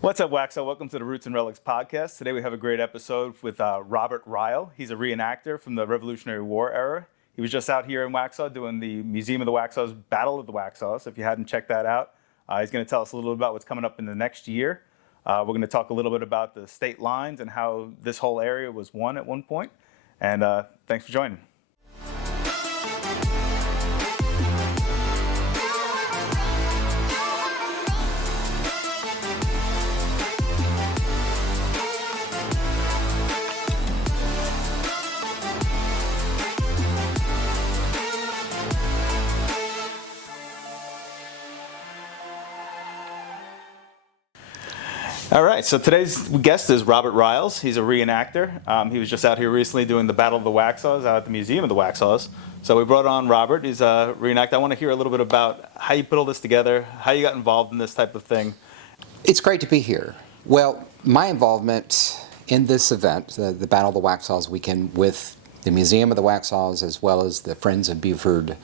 What's up, Waxhaw? Welcome to the Roots and Relics podcast. Today we have a great episode with Robert Ryle. He's a reenactor from the Revolutionary War era. He was just out here in Waxhaw doing the Museum of the Waxhaws Battle of the Waxhaws. If you hadn't checked that out, he's going to tell us a little bit about what's coming up in the next year. We're going to talk a little bit about the state lines and how this whole area was won at one point. And thanks for joining. All right, so today's guest is Robert Ryals. He's a reenactor. He was just out here recently doing the Battle of the Waxhaws out at the Museum of the Waxhaws. So we brought on Robert. He's a reenactor. I want to hear a little bit about how you put all this together, how you got involved in this type of thing. It's great to be here. Well, my involvement in this event, the Battle of the Waxhaws weekend, with the Museum of the Waxhaws as well as the Friends of Buford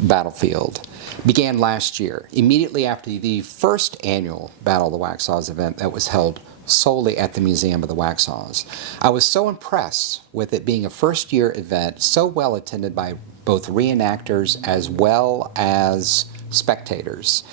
battlefield, began last year, immediately after the first annual Battle of the Waxhaws event that was held solely at the Museum of the Waxhaws. I was so impressed with it being a first-year event, so well attended by both reenactors as well as spectators,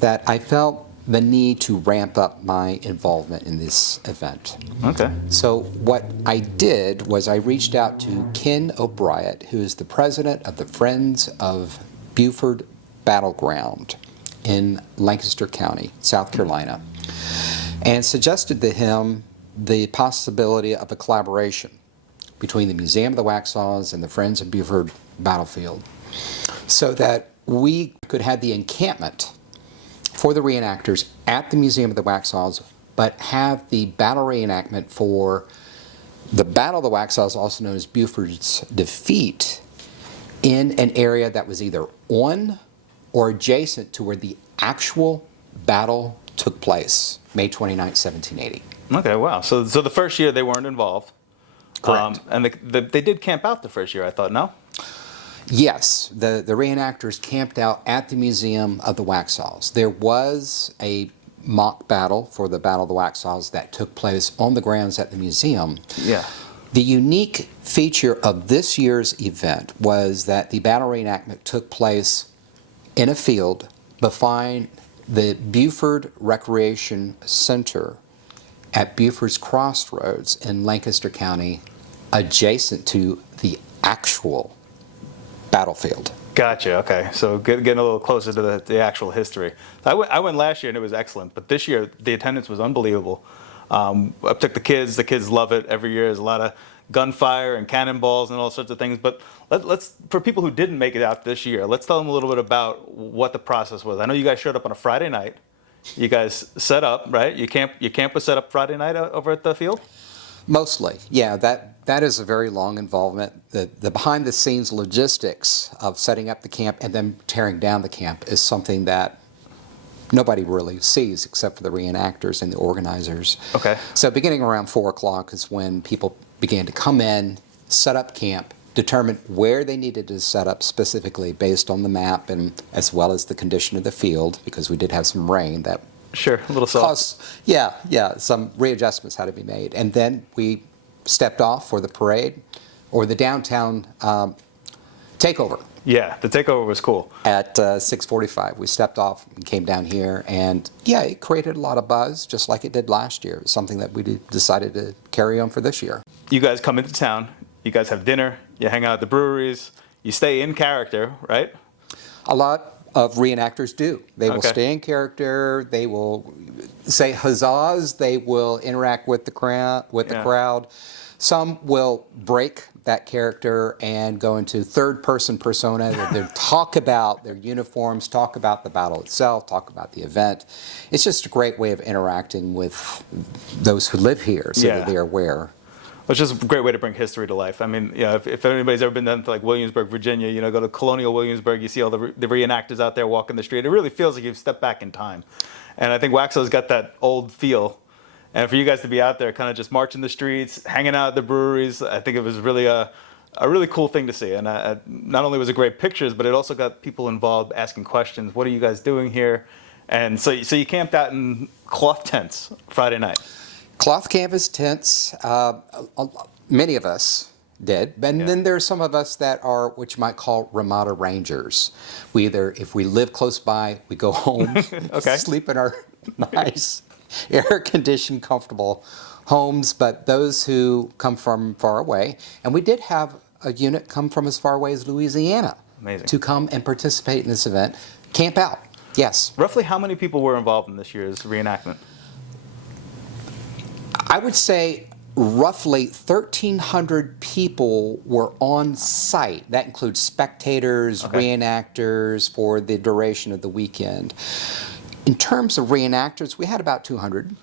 that I felt the need to ramp up my involvement in this event. Okay. So what I did was I reached out to Ken O'Brien, who is the president of the Friends of Buford Battleground in Lancaster County, South Carolina, and suggested to him the possibility of a collaboration between the Museum of the Waxhaws and the Friends of Buford Battlefield, so that we could have the encampment for the reenactors at the Museum of the Waxhaws, but have the battle reenactment for the Battle of the Waxhaws, also known as Buford's defeat, in an area that was either on or adjacent to where the actual battle took place, May 29, 1780. Okay, wow. So the first year they weren't involved. Correct. And they did camp out the first year, I thought, no? Yes, the reenactors camped out at the Museum of the Waxhaws. There was a mock battle for the Battle of the Waxhaws that took place on the grounds at the museum. Yeah. The unique feature of this year's event was that the battle reenactment took place in a field behind the Buford Recreation Center at Buford's Crossroads in Lancaster County, adjacent to the actual battlefield. Gotcha. Okay, so getting a little closer to the actual history. I went last year and it was excellent, but this year the attendance was unbelievable. I took the kids. The kids love it every year. There's a lot of gunfire and cannonballs and all sorts of things. But let's for people who didn't make it out this year, let's tell them a little bit about what the process was. I know you guys showed up on a Friday night. You guys set up, right? Your camp was set up Friday night over at the field? Mostly, yeah. That is a very long involvement. The behind-the-scenes logistics of setting up the camp and then tearing down the camp is something that nobody really sees except for the reenactors and the organizers. Okay. So beginning around 4 o'clock is when people began to come in, set up camp, determine where they needed to set up specifically based on the map and as well as the condition of the field, because we did have some rain that Sure, a little soft. some readjustments had to be made. And then we stepped off for the parade or the downtown takeover. Yeah, the takeover was cool. At 6:45, we stepped off and came down here, and yeah, it created a lot of buzz, just like it did last year. It was something that we decided to carry on for this year. You guys come into town. You guys have dinner. You hang out at the breweries. You stay in character, right? A lot of reenactors do. They will Okay. stay in character. They will say huzzahs. They will interact with the crowd. Some will break that character and go into third-person persona. They talk about their uniforms, talk about the battle itself, talk about the event. It's just a great way of interacting with those who live here, so that they are aware. Which is a great way to bring history to life. I mean, if anybody's ever been down to like Williamsburg, Virginia, go to Colonial Williamsburg, you see all the reenactors out there walking the street. It really feels like you've stepped back in time. And I think Waxhaw's got that old feel. And for you guys to be out there kind of just marching the streets, hanging out at the breweries, I think it was really a really cool thing to see. And not only was it great pictures, but it also got people involved asking questions. What are you guys doing here? And so you camped out in cloth tents Friday night. Cloth canvas tents, many of us did. And Yeah. then there are some of us that are what you might call Ramada Rangers. We either, if we live close by, we go home, Okay. sleep in our nice, air-conditioned, comfortable homes. But those who come from far away, and we did have a unit come from as far away as Louisiana Amazing. to come and participate in this event, camp out. Yes. Roughly how many people were involved in this year's reenactment? I would say roughly 1,300 people were on site. That includes spectators, Okay. reenactors for the duration of the weekend. In terms of reenactors, we had about 200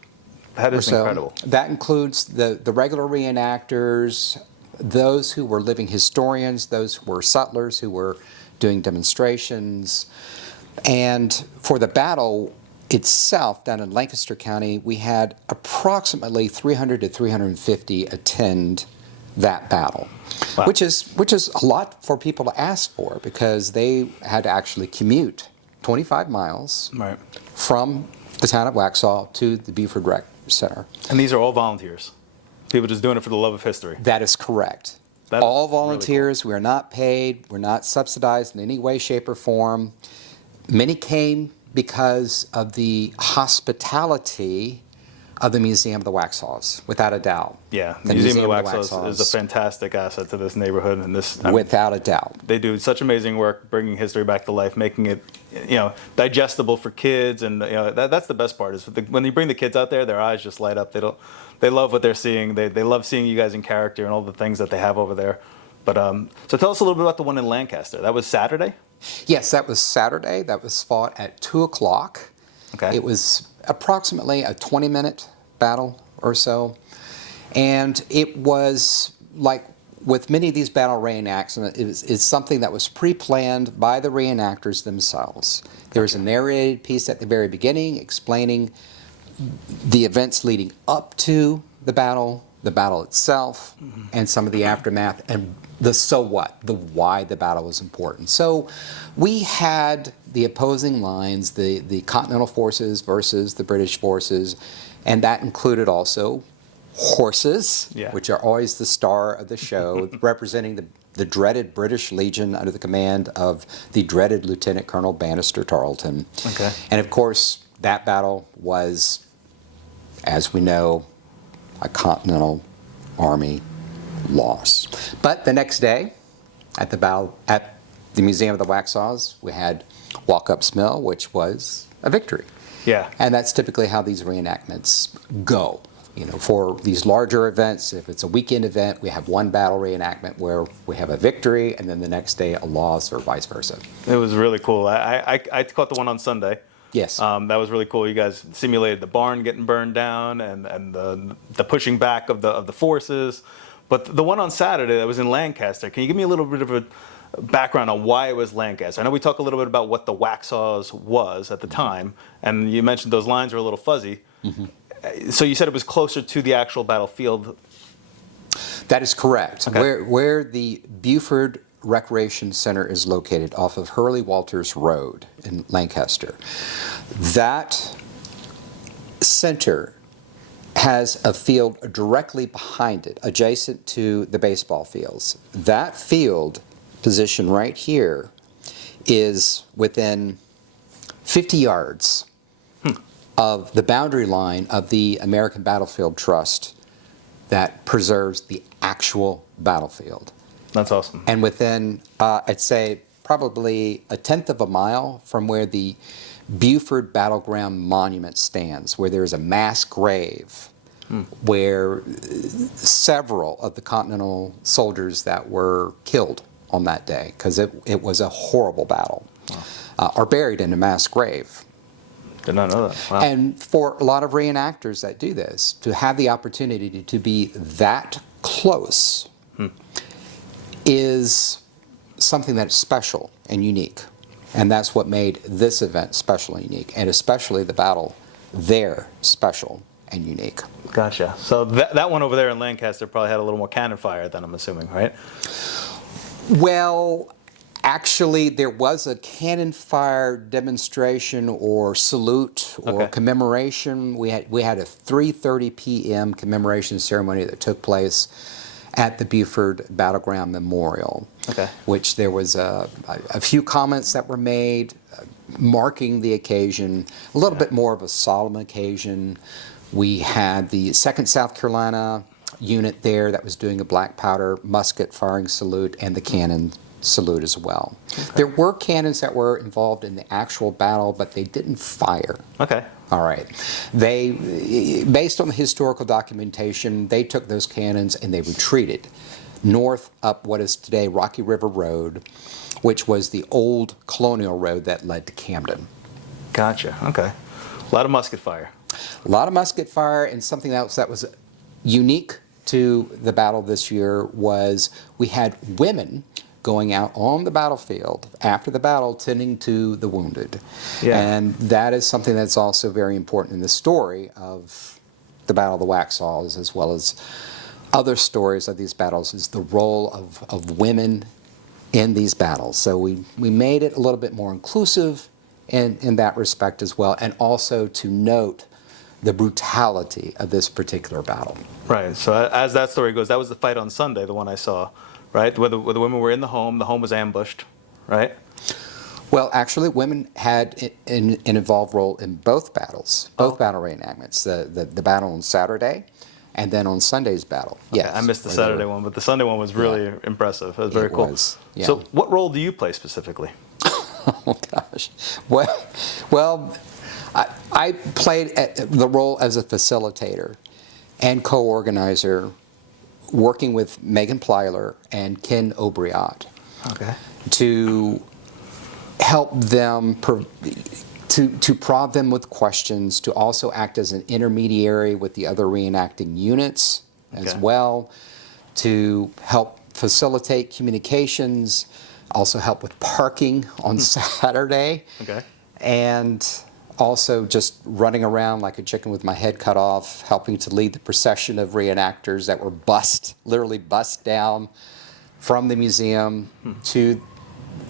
That or is so. incredible. That includes the regular reenactors, those who were living historians, those who were sutlers who were doing demonstrations. And for the battle itself, down in Lancaster County, we had approximately 300 to 350 attend that battle, Wow. which is a lot for people to ask for because they had to actually commute 25 miles Right. from the town of Waxhaw to the Buford Rec Center. And these are all volunteers. People just doing it for the love of history. That is correct. That All is really volunteers. We are not paid. We're not subsidized in any way, shape, or form. Many came because of the hospitality of the Museum of the Waxhaws, without a doubt. Yeah, The Museum of the Waxhaws is a fantastic asset to this neighborhood, and this I mean, Without a doubt. they do such amazing work bringing history back to life, making it digestible for kids, and that's the best part is when you bring the kids out there, their eyes just light up. They love what they're seeing. They love seeing you guys in character and all the things that they have over there. But so tell us a little bit about the one in Lancaster. That was Saturday. Yes, that was Saturday. That was fought at 2 o'clock. Okay. It was approximately a 20-minute battle or so. And it was like with many of these battle reenactments, it's something that was pre-planned by the reenactors themselves. There was a narrated piece at the very beginning explaining the events leading up to the battle itself, and some of the aftermath, and the so what, the why the battle was important. So we had the opposing lines, the Continental forces versus the British forces, and that included also horses, Yeah. which are always the star of the show, representing the dreaded British Legion under the command of the dreaded Lieutenant Colonel Bannister Tarleton. Okay. And of course, that battle was, as we know, a Continental Army loss. But the next day, at the Museum of the Waxhaws, we had Walkup's Mill, which was a victory. Yeah. And that's typically how these reenactments go. For these larger events, if it's a weekend event, we have one battle reenactment where we have a victory, and then the next day a loss, or vice versa. It was really cool. I caught the one on Sunday. Yes. That was really cool. You guys simulated the barn getting burned down and the pushing back of the forces. But the one on Saturday that was in Lancaster, can you give me a little bit of a background on why it was Lancaster? I know we talked a little bit about what the Waxhaws was at the time, and you mentioned those lines were a little fuzzy. So you said it was closer to the actual battlefield. That is correct. Okay. Where the Buford Recreation Center is located off of Hurley Walters Road in Lancaster. That center has a field directly behind it, adjacent to the baseball fields. That field position right here is within 50 yards of the boundary line of the American Battlefield Trust that preserves the actual battlefield. That's awesome. And within, I'd say, probably a tenth of a mile from where the Buford Battleground Monument stands, where there is a mass grave where several of the Continental soldiers that were killed on that day, because it was a horrible battle, are buried in a mass grave. Did not know that. Wow. And for a lot of reenactors that do this, to have the opportunity to be that close is something that's special and unique. And that's what made this event special and unique, and especially the battle there special and unique. Gotcha. So that one over there in Lancaster probably had a little more cannon fire than I'm assuming, right? Well, Actually, there was a cannon fire demonstration or salute or Okay. commemoration. We had a 3:30 p.m. commemoration ceremony that took place at the Buford Battleground Memorial. Okay. Which there was a few comments that were made marking the occasion, a little bit more of a solemn occasion. We had the 2nd South Carolina unit there that was doing a black powder musket firing salute and the cannon salute as well. Okay. There were cannons that were involved in the actual battle, but they didn't fire. Okay. All right. They, based on the historical documentation, they took those cannons and they retreated north up what is today Rocky River Road, which was the old colonial road that led to Camden. Gotcha. Okay. A lot of musket fire. A lot of musket fire, and something else that was unique to the battle this year was we had women going out on the battlefield after the battle tending to the wounded. Yeah. And that is something that's also very important in the story of the Battle of the Waxhaws, as well as other stories of these battles, is the role of women in these battles. So we made it a little bit more inclusive in that respect as well, and also to note the brutality of this particular battle. Right. So as that story goes, that was the fight on Sunday, the one I saw, right? Where the women were in the home was ambushed, right? Well, actually, women had an involved role in both battles, both battle reenactments. The battle on Saturday, and then on Sunday's battle. Okay, Yes, I missed the where they Saturday were- one, but the Sunday one was really impressive. It was very cool. was, yeah. So what role do you play specifically? Oh gosh. Well, I played the role as a facilitator and co-organizer, working with Megan Plyler and Ken Obriat Okay. to help them, to prod them with questions, to also act as an intermediary with the other reenacting units as Okay. well, to help facilitate communications, also help with parking on Saturday, Okay. and also just running around like a chicken with my head cut off, helping to lead the procession of reenactors that were literally bussed down from the museum to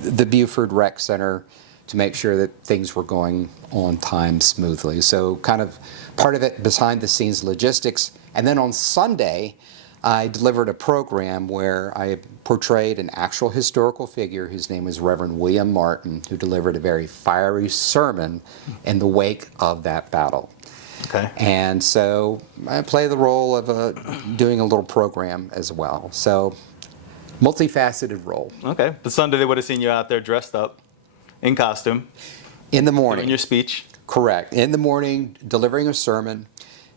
the Buford Rec Center to make sure that things were going on time smoothly. So kind of part of it behind the scenes logistics. And then on Sunday, I delivered a program where I portrayed an actual historical figure whose name was Reverend William Martin, who delivered a very fiery sermon in the wake of that battle. Okay. And so I play the role of doing a little program as well. So multifaceted role. Okay. But Sunday they would have seen you out there dressed up, in costume, In the doing morning. your speech. Correct. In the morning, delivering a sermon.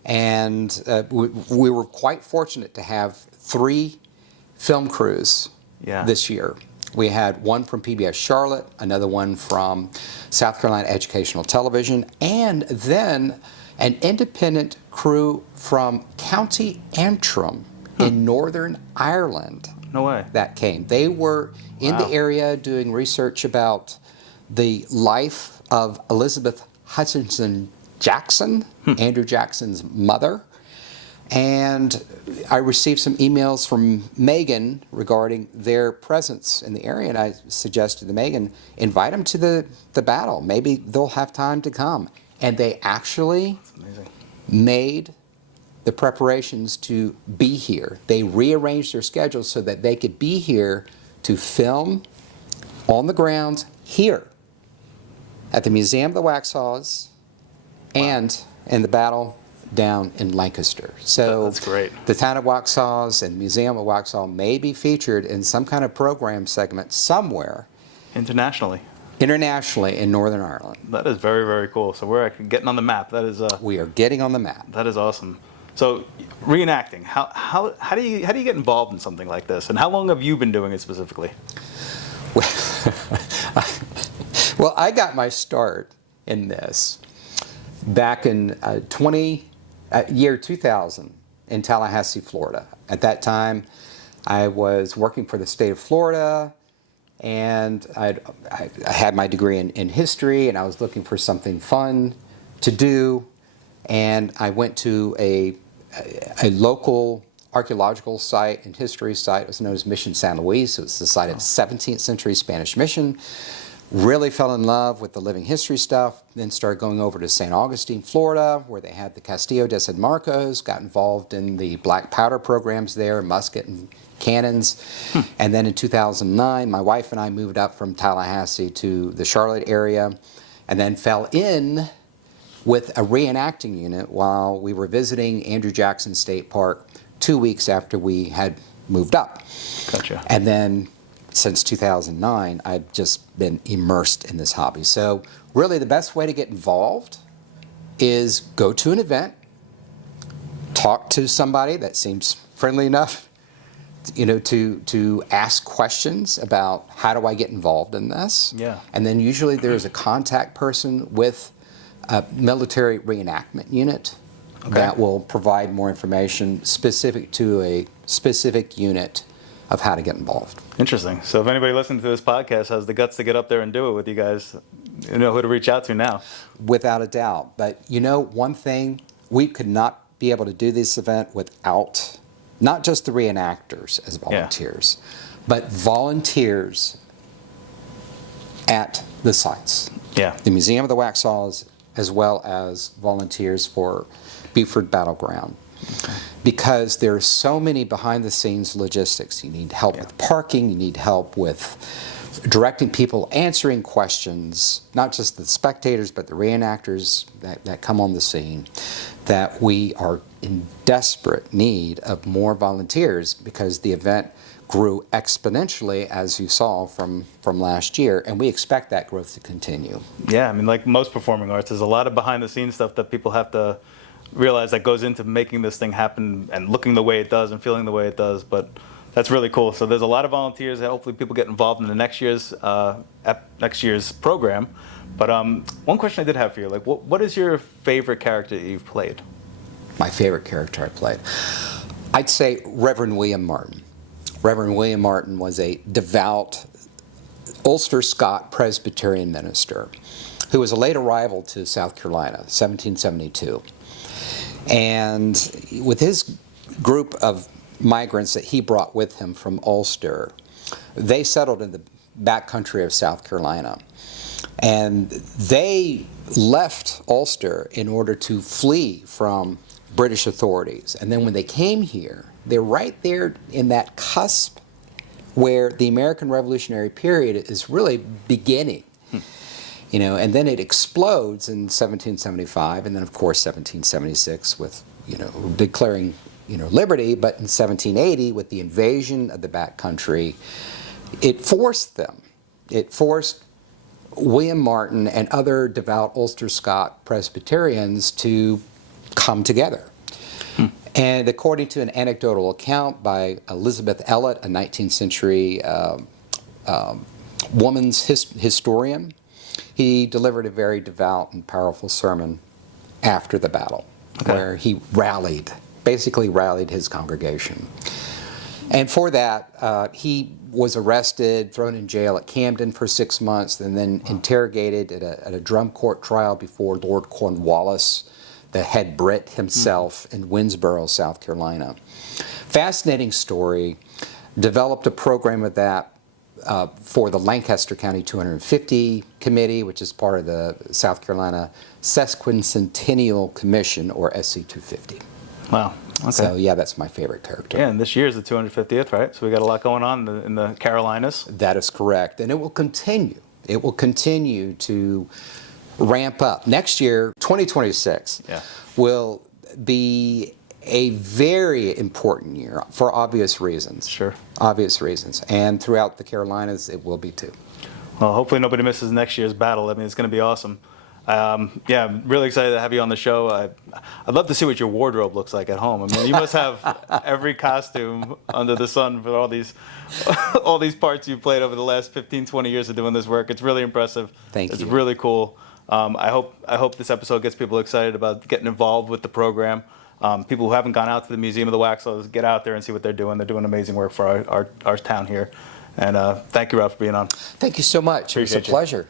And we were quite fortunate to have 3 film crews Yeah. this year. We had one from PBS Charlotte, another one from South Carolina Educational Television, and then an independent crew from County Antrim in Northern Ireland No way. that came. They were in Wow. the area doing research about the life of Elizabeth Hutchinson Jackson, Andrew Jackson's mother. And I received some emails from Megan regarding their presence in the area, and I suggested to Megan, invite them to the battle. Maybe they'll have time to come. And they actually Amazing. made the preparations to be here. They rearranged their schedules so that they could be here to film on the ground here at the Museum of the Waxhaws and in the battle down in Lancaster. So That's great. the town of Waxhaws and Museum of Waxhaw may be featured in some kind of program segment somewhere Internationally. internationally in Northern Ireland. That is very, very cool. So we're getting on the map. That is We are getting on the map. that is awesome. So reenacting, how do you get involved in something like this? And how long have you been doing it specifically? Well, I got my start in this back in year 2000 in Tallahassee, Florida. At that time, I was working for the state of Florida, and I had my degree in history, and I was looking for something fun to do. And I went to a local archaeological site and history site. It was known as Mission San Luis. It was the site of the 17th century Spanish mission. Really fell in love with the living history stuff, then started going over to St. Augustine, Florida, where they had the Castillo de San Marcos, got involved in the black powder programs there, musket and cannons. And then in 2009, my wife and I moved up from Tallahassee to the Charlotte area, and then fell in with a reenacting unit while we were visiting Andrew Jackson State Park 2 weeks after we had moved up. Gotcha. And then since 2009, I've just been immersed in this hobby. So really the best way to get involved is go to an event, talk to somebody that seems friendly enough, to ask questions about how do I get involved in this. Yeah. And then usually there's a contact person with a military reenactment unit that will provide more information specific to a specific unit of how to get involved. Interesting. So if anybody listening to this podcast has the guts to get up there and do it with you guys, you know who to reach out to now. Without a doubt. But one thing, we could not be able to do this event without not just the reenactors as volunteers, but volunteers at the sites. Yeah. The Museum of the Waxhaws, as well as volunteers for Buford Battleground. Okay. Because there are so many behind-the-scenes logistics. You need help with parking, you need help with directing people, answering questions, not just the spectators, but the reenactors that come on the scene, that we are in desperate need of more volunteers because the event grew exponentially, as you saw from last year, and we expect that growth to continue. Yeah, I mean, like most performing arts, there's a lot of behind-the-scenes stuff that people have to realize that goes into making this thing happen and looking the way it does and feeling the way it does. But that's really cool. So there's a lot of volunteers. Hopefully people get involved in the next year's program. But one question I did have for you, like what is your favorite character that you've played? My favorite character I played? I'd say Reverend William Martin. Reverend William Martin was a devout Ulster Scot Presbyterian minister who was a late arrival to South Carolina, 1772. And with his group of migrants that he brought with him from Ulster, they settled in the backcountry of South Carolina. And they left Ulster in order to flee from British authorities. And then when they came here, they're right there in that cusp where the American Revolutionary period is really beginning. And then it explodes in 1775, and then of course 1776 with, declaring, liberty, but in 1780 with the invasion of the backcountry, it forced William Martin and other devout Ulster Scot Presbyterians to come together. And according to an anecdotal account by Elizabeth Elliot, a 19th century woman's historian, he delivered a very devout and powerful sermon after the battle, where he basically rallied his congregation. And for that, he was arrested, thrown in jail at Camden for 6 months, and then interrogated at a drum court trial before Lord Cornwallis, the head Brit himself, in Winnsboro, South Carolina. Fascinating story. Developed a program of that for the Lancaster County 250 Committee, which is part of the South Carolina Sesquicentennial Commission, or SC250. Wow. Okay. So yeah, that's my favorite character. Yeah, and this year is the 250th, right? So we got a lot going on in the Carolinas. That is correct, and it will continue. It will continue to ramp up. Next year, 2026, will be a very important year for obvious reasons. Sure. Obvious reasons. And throughout the Carolinas, it will be too. Well, hopefully nobody misses next year's battle. I mean, it's going to be awesome. Yeah, I'm really excited to have you on the show. I'd love to see what your wardrobe looks like at home. I mean, you must have every costume under the sun for all these parts you've played over the last 15, 20 years of doing this work. It's really impressive. Thank you. It's really cool. I hope this episode gets people excited about getting involved with the program. People who haven't gone out to the Museum of the Waxhaws, get out there and see what they're doing. They're doing amazing work for our town here. And thank you, Ralph, for being on. Thank you so much. It was a pleasure.